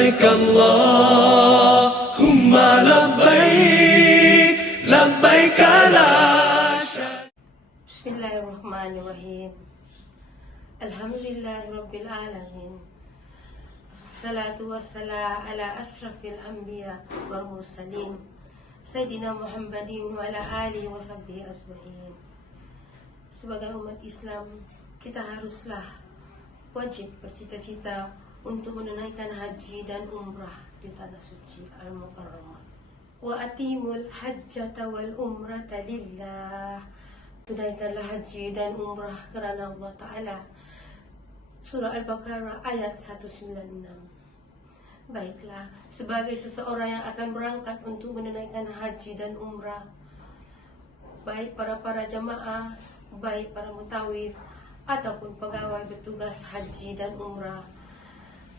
لبيك اللهم لبيك لبيك لا شريك. Bismillahirrahmanirrahim. Alhamdulillahi Rabbil Alamin. Assalatu wassalam ala asrafil anbiya wal mursalin Sayyidina Muhammadin wa ala alihi wa sahbihi asma'in. Sebagai umat Islam, kita haruslah wajib bercita-cita untuk menunaikan haji dan umrah di tanah suci Al-Mukarramah. Wa atimul hajjata wal umrata lillah. Tunaikanlah haji dan umrah kerana Allah Ta'ala. Surah Al-Baqarah ayat 196. Baiklah, sebagai seseorang yang akan berangkat untuk menunaikan haji dan umrah, baik para jamaah, baik para mutawif ataupun pegawai bertugas haji dan umrah,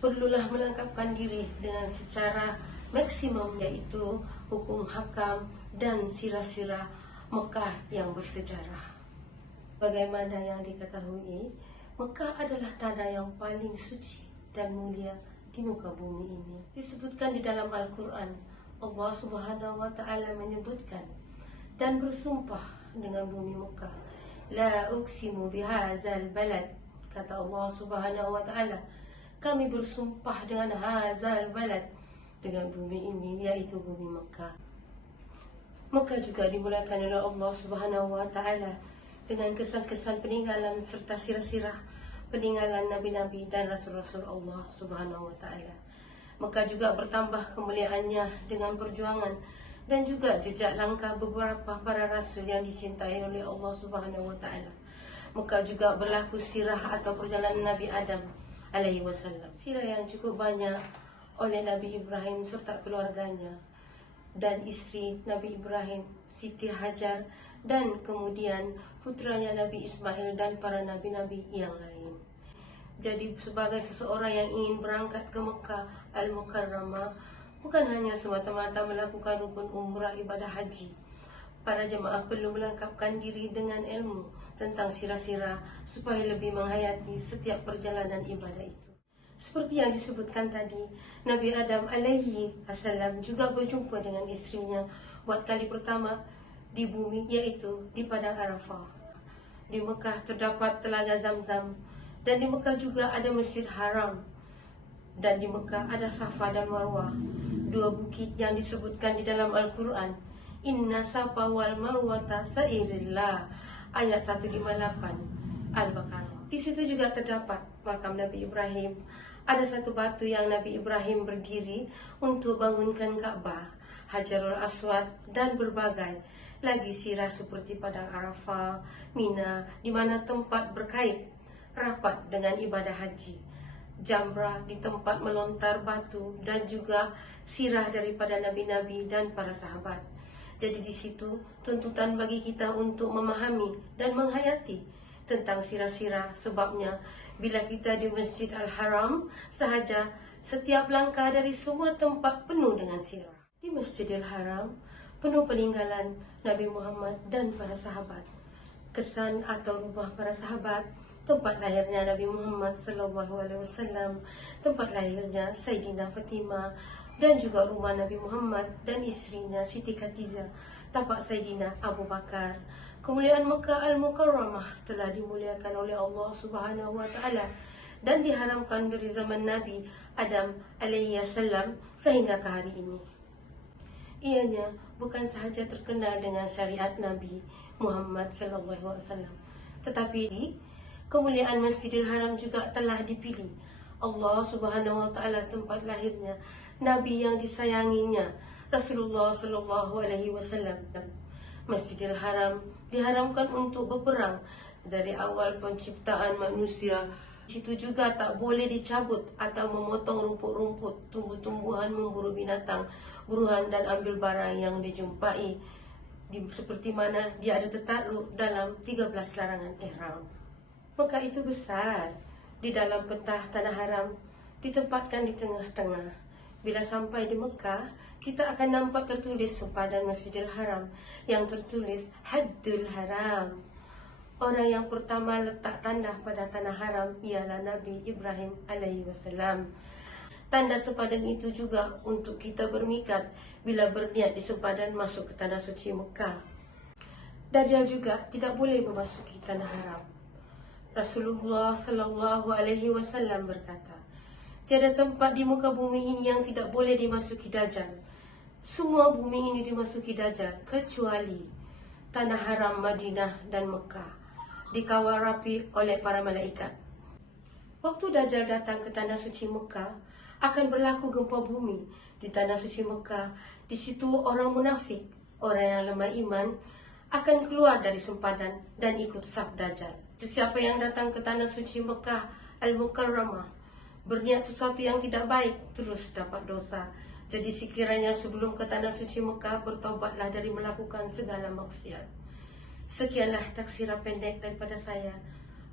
perlulah melengkapkan diri dengan secara maksimum, yaitu hukum hakam dan sirah-sirah Mekah yang bersejarah. Bagaimana yang diketahui, Mekah adalah tanah yang paling suci dan mulia di muka bumi ini. Disebutkan di dalam Al-Quran, Allah Subhanahu wa Ta'ala menyebutkan dan bersumpah dengan bumi Mekah. La uksimu bihazal balad, kata Allah Subhanahu wa Ta'ala, kami bersumpah dengan hazal balad, dengan bumi ini, yaitu bumi Mekah. Mekah juga dimulakan oleh Allah Subhanahu wa Ta'ala dengan kesan-kesan peninggalan serta sirah-sirah peninggalan nabi-nabi dan rasul-rasul Allah Subhanahu wa Ta'ala. Mekah juga bertambah kemuliaannya dengan perjuangan dan juga jejak langkah beberapa para rasul yang dicintai oleh Allah Subhanahu wa Ta'ala. Mekah juga berlaku sirah atau perjalanan Nabi Adam alaihi wasallam. Sirah yang cukup banyak oleh Nabi Ibrahim serta keluarganya dan istri Nabi Ibrahim, Siti Hajar, dan kemudian putranya Nabi Ismail dan para nabi-nabi yang lain. Jadi sebagai seseorang yang ingin berangkat ke Mekah Al-Mukarramah, bukan hanya semata-mata melakukan rukun umrah ibadah haji. Para jemaah perlu melengkapkan diri dengan ilmu tentang sirah-sirah supaya lebih menghayati setiap perjalanan ibadah itu. Seperti yang disebutkan tadi, Nabi Adam alaihi assalam juga berjumpa dengan istrinya buat kali pertama di bumi, yaitu di Padang Arafah. Di Mekah terdapat telaga Zamzam, dan di Mekah juga ada Masjid Haram, dan di Mekah ada Safa dan Marwah, dua bukit yang disebutkan di dalam Al-Quran. Inna Safa wal Marwata sairillah, ayat 158 Al-Baqarah. Di situ juga terdapat makam Nabi Ibrahim. Ada satu batu yang Nabi Ibrahim berdiri untuk bangunkan Ka'bah, Hajarul Aswad, dan berbagai lagi sirah seperti Padang Arafah, Mina, di mana tempat berkait rapat dengan ibadah haji, Jamrah di tempat melontar batu, dan juga sirah daripada nabi-nabi dan para sahabat. Jadi di situ tuntutan bagi kita untuk memahami dan menghayati tentang sirah-sirah. Sebabnya bila kita di Masjid Al-Haram sahaja, setiap langkah dari semua tempat penuh dengan sirah. Di Masjidil Haram penuh peninggalan Nabi Muhammad dan para sahabat. Kesan atau rumah para sahabat, tempat lahirnya Nabi Muhammad SAW, tempat lahirnya Sayyidina Fatimah, dan juga rumah Nabi Muhammad dan istrinya Siti Khadijah, tapak Sayyidina Abu Bakar. Kemuliaan Mekah Al-Mukarramah telah dimuliakan oleh Allah Subhanahu wa Ta'ala dan diharamkan dari zaman Nabi Adam alaihi salam sehingga ke hari ini. Ianya bukan sahaja terkenal dengan syariat Nabi Muhammad SAW, tetapi kemuliaan Masjidil Haram juga telah dipilih Allah Subhanahu wa Ta'ala tempat lahirnya Nabi yang disayanginya, Rasulullah SAW. Masjidil Haram diharamkan untuk berperang dari awal penciptaan manusia. Situ juga tak boleh dicabut atau memotong rumput-rumput, tumbuh-tumbuhan, memburu binatang, buruan dan ambil barang yang dijumpai, seperti mana dia ada tertakluk dalam 13 larangan ihram. Mekah itu besar. Di dalam peta tanah haram ditempatkan di tengah-tengah. Bila sampai di Mekah, kita akan nampak tertulis sepadan Masjidil Haram yang tertulis Haddul Haram. Orang yang pertama letak tanda pada tanah haram ialah Nabi Ibrahim alaihi wasallam. Tanda sempadan itu juga untuk kita bermikat bila berniat di sempadan masuk ke tanah suci Mekah. Dajjal juga tidak boleh memasuki tanah haram. Rasulullah sallallahu alaihi wasallam berkata, tiada tempat di muka bumi ini yang tidak boleh dimasuki Dajjal. Semua bumi ini dimasuki Dajjal kecuali tanah haram Madinah dan Mekah, dikawal rapi oleh para malaikat. Waktu Dajjal datang ke tanah suci Mekah, akan berlaku gempa bumi di tanah suci Mekah. Di situ orang munafik, orang yang lemah iman, akan keluar dari sempadan dan ikut saf Dajjal. Sesiapa yang datang ke tanah suci Mekah Al-Mukarramah berniat sesuatu yang tidak baik, terus dapat dosa. Jadi sekiranya sebelum ke tanah suci Mekah, bertaubatlah dari melakukan segala maksiat. Sekianlah taksiran pendek daripada saya.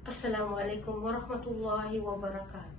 Assalamualaikum warahmatullahi wabarakatuh.